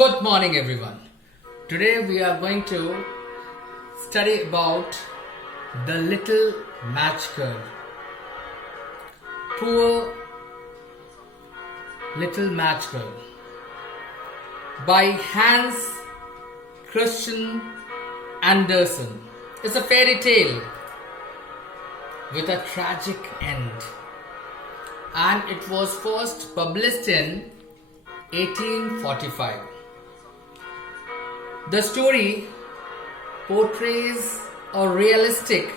Good morning, everyone. Today we are going to study about the little match girl. Poor little match girl by Hans Christian Andersen. It's a fairy tale with a tragic end, and it was first published in 1845. The story portrays a realistic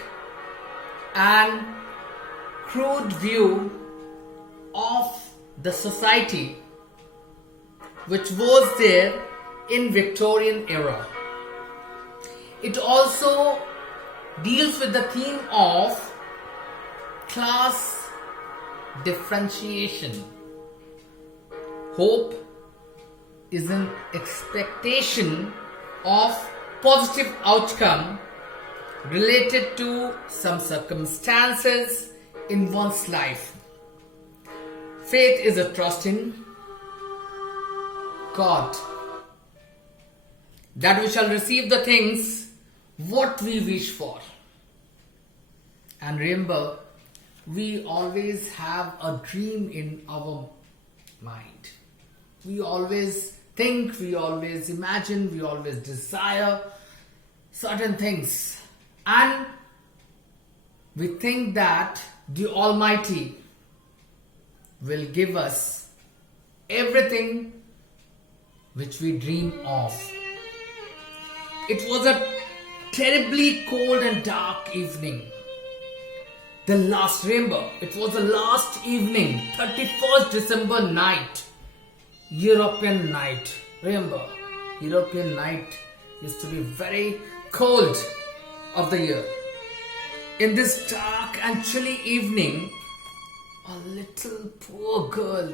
and crude view of the society which was there in Victorian era. It also deals with the theme of class differentiation. Hope is an expectation of positive outcome related to some circumstances in one's life. Faith is a trust in God, that we shall receive the things what we wish for. And remember, we always have a dream in our mind. We always think, we always imagine, we always desire certain things. And we think that the Almighty will give us everything which we dream of. It was a terribly cold and dark evening. It was the last evening, 31st December night. European night. Remember, European night used to be very cold of the year. In this dark and chilly evening, a little poor girl,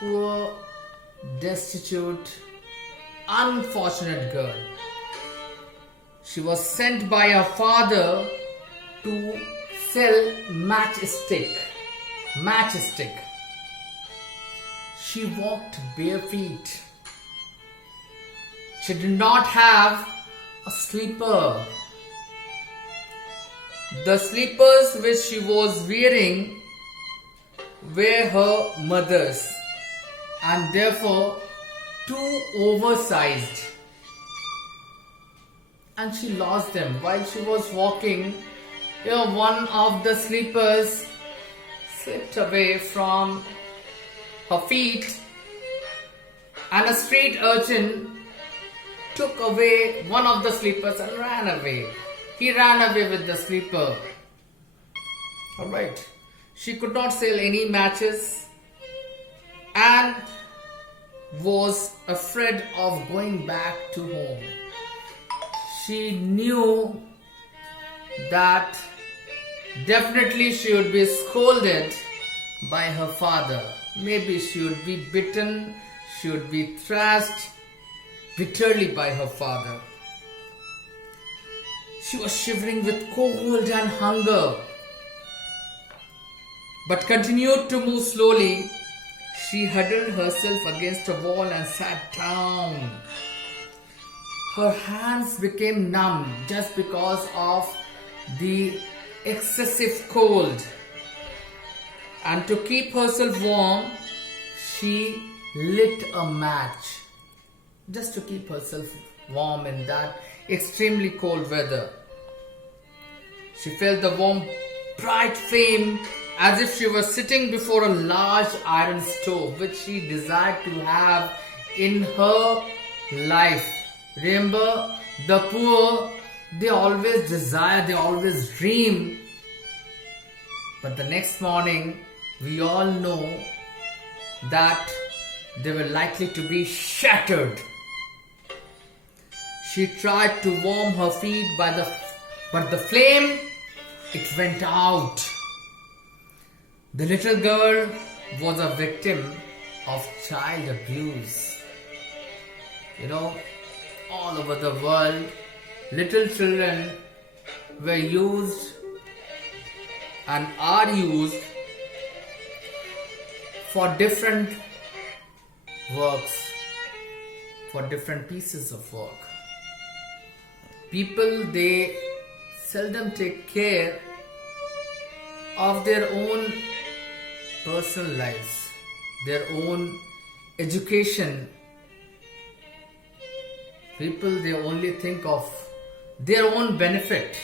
poor, destitute, unfortunate girl, she was sent by her father to sell matchstick. She walked bare feet. She did not have a slipper. The slippers which she was wearing were her mother's, and therefore too oversized. And she lost them while she was walking. One of the slippers slipped away from her feet, and a street urchin took away one of the slippers and ran away. He ran away with the slipper. Alright. She could not sell any matches and was afraid of going back to home. She knew that definitely she would be scolded by her father. Maybe she would be bitten, she would be thrashed bitterly by her father. She was shivering with cold and hunger, but continued to move slowly. She huddled herself against a wall and sat down. Her hands became numb just because of the excessive cold. And to keep herself warm, she lit a match. Just to keep herself warm in that extremely cold weather. She felt the warm, bright flame as if she was sitting before a large iron stove which she desired to have in her life. Remember, the poor, they always desire, they always dream. But the next morning, we all know that they were likely to be shattered. She tried to warm her feet but the flame, it went out. The little girl was a victim of child abuse. All over the world, little children were used and are used for different works for different pieces of work. People, they seldom take care of their own personal lives, their own education. People, they only think of their own benefit,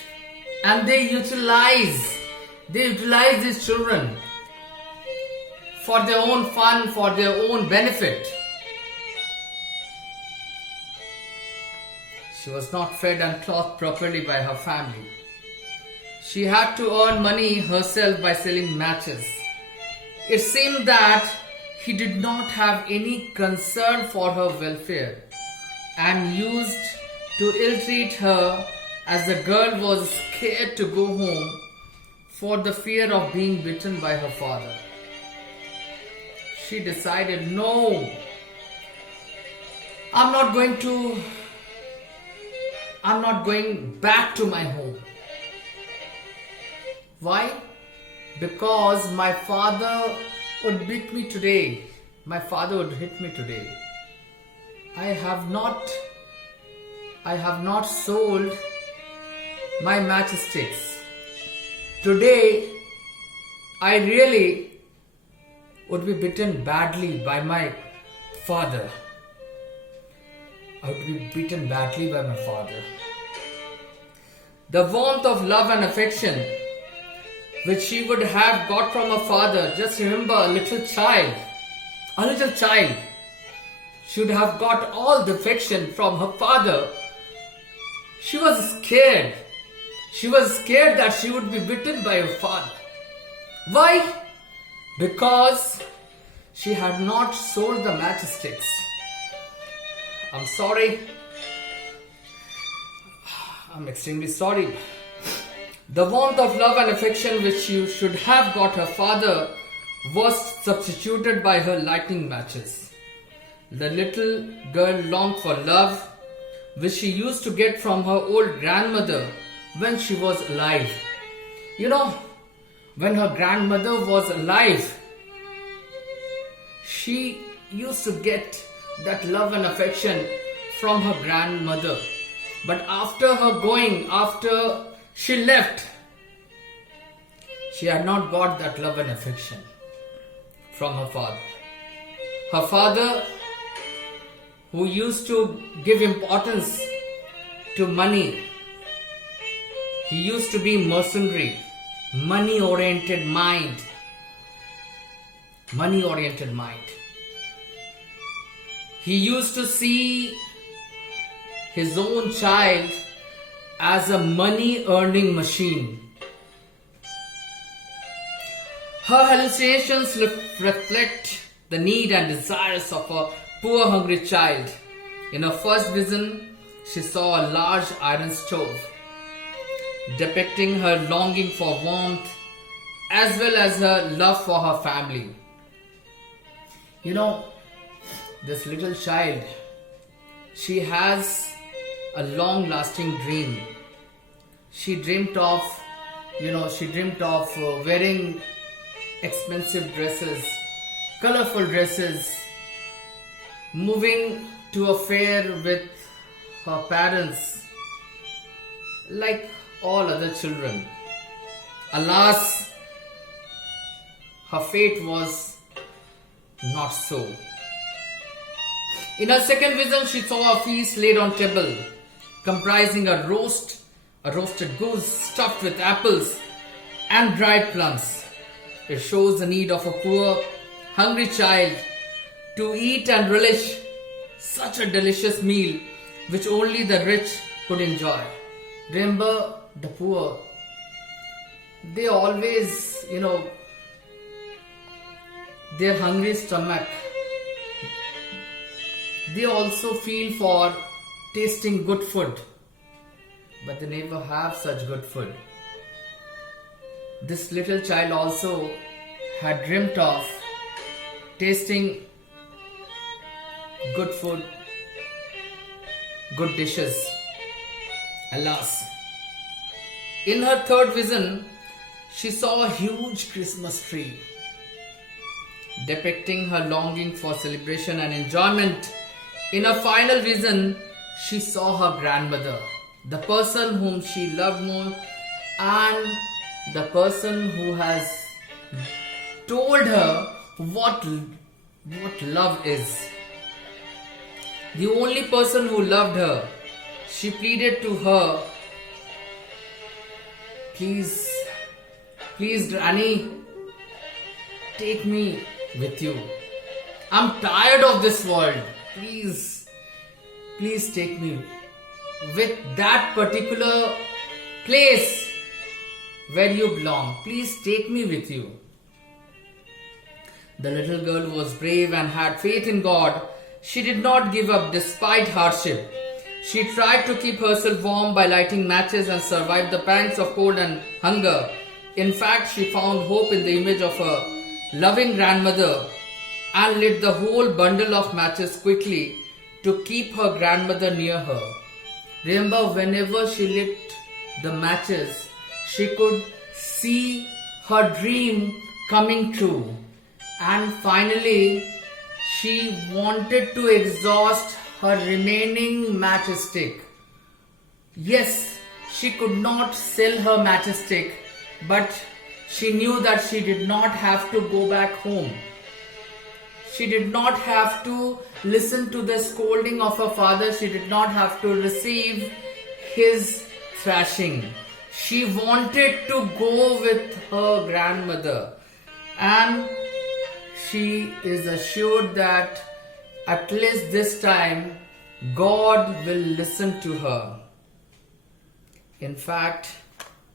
and they utilize these children for their own fun, for their own benefit. She was not fed and clothed properly by her family. She had to earn money herself by selling matches. It seemed that he did not have any concern for her welfare and used to ill-treat her, as the girl was scared to go home for the fear of being bitten by her father. She decided, no, I'm not going back to my home. Why? Because my father would beat me today. My father would hit me today. I have not sold my matchsticks. Today, I really would be beaten badly by my father. I would be beaten badly by my father. The warmth of love and affection which she would have got from her father, just remember, a little child should have got all the affection from her father. She was scared. She was scared that she would be beaten by her father. Why? Because she had not sold the matchsticks. I'm sorry. I'm extremely sorry. The warmth of love and affection which she should have got her father was substituted by her lightning matches. The little girl longed for love which she used to get from her old grandmother when she was alive. You know, when her grandmother was alive, she used to get that love and affection from her grandmother. But after she left, she had not got that love and affection from her father. Her father, who used to give importance to money, he used to be mercenary, money-oriented mind. He used to see his own child as a money-earning machine. Her hallucinations reflect the need and desires of a poor, hungry child. In her first vision, she saw a large iron stove, depicting her longing for warmth as well as her love for her family. You know, this little child, she has a long-lasting dream. She dreamt of wearing expensive dresses, colorful dresses, moving to a fair with her parents like all other children. Alas, her fate was not so. In her second vision, she saw a feast laid on table, comprising a roasted goose stuffed with apples and dried plums. It shows the need of a poor, hungry child to eat and relish such a delicious meal which only the rich could enjoy. Remember, the poor, they always, their hungry stomach, they also feel for tasting good food, but they never have such good food. This little child also had dreamt of tasting good food, good dishes. Alas, in her third vision, she saw a huge Christmas tree depicting her longing for celebration and enjoyment. In her final vision, she saw her grandmother, the person whom she loved most, and the person who has told her what love is. The only person who loved her. She pleaded to her, please, please, Granny, take me with you. I'm tired of this world. Please, please take me with that particular place where you belong. Please take me with you. The little girl was brave and had faith in God. She did not give up despite hardship. She tried to keep herself warm by lighting matches and survived the pangs of cold and hunger. In fact, she found hope in the image of her loving grandmother and lit the whole bundle of matches quickly to keep her grandmother near her. Remember, whenever she lit the matches, she could see her dream coming true. And finally, she wanted to exhaust her remaining matchstick. Yes, she could not sell her matchstick, but she knew that she did not have to go back home. She did not have to listen to the scolding of her father. She did not have to receive his thrashing. She wanted to go with her grandmother, and she is assured that at least this time God will listen to her. In fact,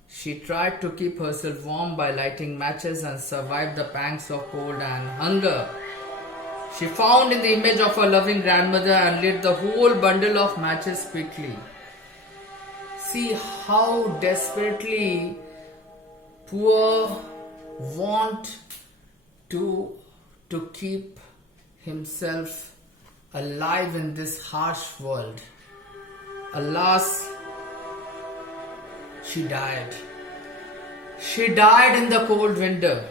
she tried to keep herself warm by lighting matches and survived the pangs of cold and hunger. She found in the image of her loving grandmother and lit the whole bundle of matches quickly. See how desperately poor want to keep himself alive in this harsh world. Alas, she died. She died in the cold winter,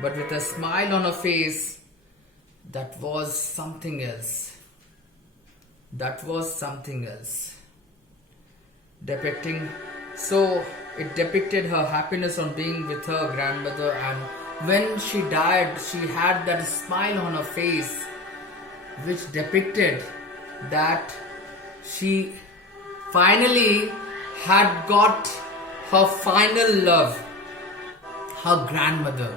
but with a smile on her face. That was something else. That was something else. It depicted her happiness on being with her grandmother, and when she died, she had that smile on her face, which depicted that she finally had got her final love, her grandmother.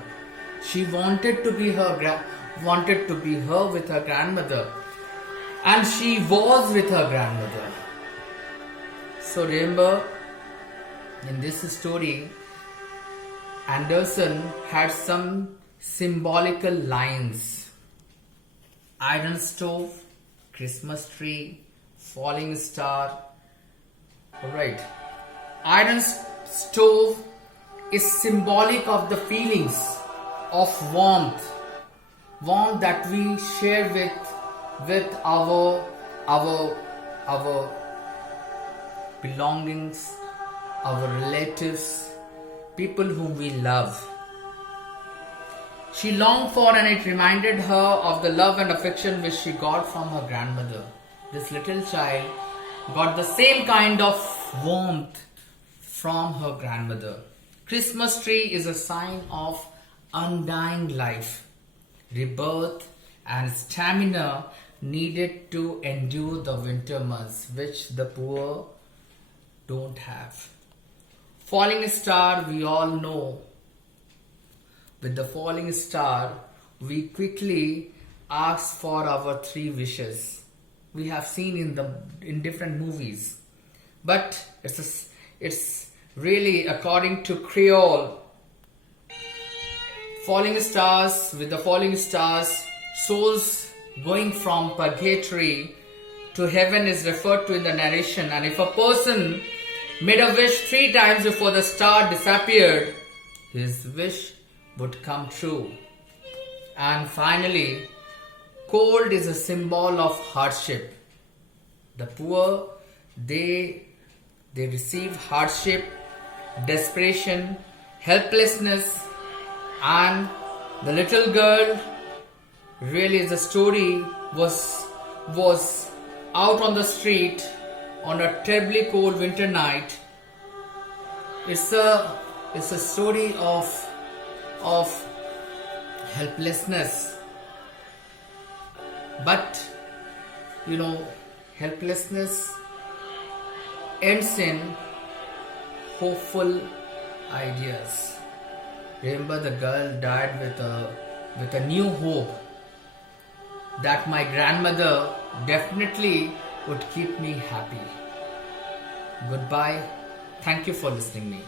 She wanted to be her with her grandmother, and she was with her grandmother. So remember, in this story, Andersen had some symbolical lines: iron stove, Christmas tree, falling star. Alright, iron stove is symbolic of the feelings of warmth that we share with our belongings, our relatives, people whom we love. She longed for, and it reminded her of the love and affection which she got from her grandmother. This little child got the same kind of warmth from her grandmother. Christmas tree is a sign of undying life, rebirth, and stamina needed to endure the winter months, which the poor don't have. Falling star, we all know. With the falling star, we quickly ask for our 3 wishes. We have seen in different movies, but it's really according to Creole. Falling stars, with the falling stars, souls going from purgatory to heaven is referred to in the narration. And if a person made a wish 3 times before the star disappeared, his wish would come true. And finally, cold is a symbol of hardship. The poor, they receive hardship, desperation, helplessness, and the little girl Really, the story was out on the street on a terribly cold winter night. It's a story of helplessness. But you know, helplessness ends in hopeful ideas. Remember, the girl died with a new hope that my grandmother definitely would keep me happy. Goodbye. Thank you for listening me.